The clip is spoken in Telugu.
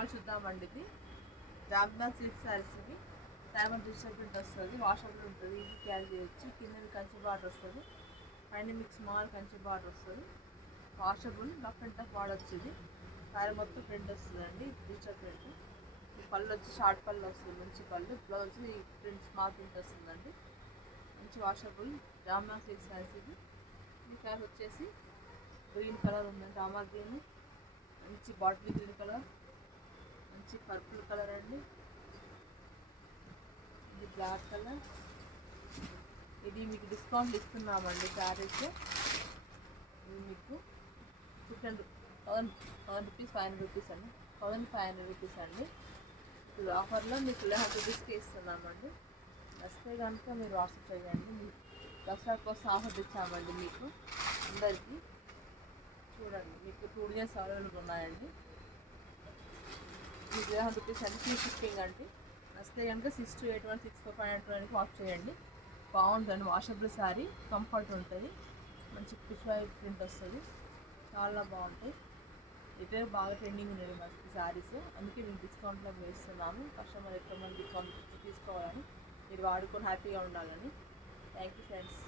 మోడల్ చూద్దామండి. ఇది జామ్దాన్ సిల్క్ శారీస్. ఇవి డైమండ్ డిజిటల్ ప్రింట్ వస్తుంది, వాషబుల్ ఉంటుంది, ఈజీ క్యారీ చేయొచ్చు. కింద కంచి బార్డర్ వస్తుంది, పైన మీకు స్మాల్ కంచి బార్డర్ వస్తుంది, వాషబుల్ రఫ్ అండ్ టఫ్ వాడచ్చు. ఇది శారీ మొత్తం ప్రింట్ వస్తుందండి, డిజిటల్ ప్రింట్. ఈ పళ్ళు వచ్చి షార్ట్ పళ్ళు వస్తుంది, మంచి పళ్ళు. బ్లౌజ్ ఈ ప్రింట్ స్మాల్ ప్రింట్ వస్తుందండి, మంచి వాషబుల్ జామ్దాన్ సిల్క్ శారీస్. ఇది ఈ శారీ వచ్చేసి గ్రీన్ కలర్ ఉందండి, రామా గ్రీన్, మంచి బాటిల్ గ్రీన్ కలర్, మంచి పర్పుల్ కలర్ అండి. ఇది బ్లాక్ కలర్. ఇది మీకు డిస్కౌంట్ ఇస్తున్నామండి శారీస్. ఇది మీకు 1000 రూపీస్, 500 రూపీస్ అండి, 1500 రూపీస్ అండి. ఇప్పుడు ఆఫర్లో మీకు 1100 రూపీస్కి ఇస్తున్నామండి. వస్తే కనుక మీరు వాట్సాప్ చేయండి. మీకు దసరా కోసం ఆఫర్ ఇచ్చామండి మీకు అందరికీ. చూడండి, మీకు 2 డేస్ అవైలబుల్ ఉన్నాయండి. మీకు 1100 రూపీస్ అండి, ఫ్రీ షిప్పింగ్ అండి. వస్తే కనుక 62816452 వాట్సాప్ చేయండి. బాగుంటుంది, వాషబుల్ శారీ, కంఫర్ట్ ఉంటుంది, మంచి పిచ్వాయ్ ప్రింట్ వస్తుంది, చాలా బాగుంటాయి. ఇదే బాగా ట్రెండింగ్ ఉన్నాయి మనకి శారీస్, అందుకే మేము డిస్కౌంట్లో వేస్తున్నాము. కస్టమర్ ఎక్కువ మంది డిస్కౌంట్ తీసుకోవాలని, మీరు వాడుకొని హ్యాపీగా ఉండాలని. Thank you friends.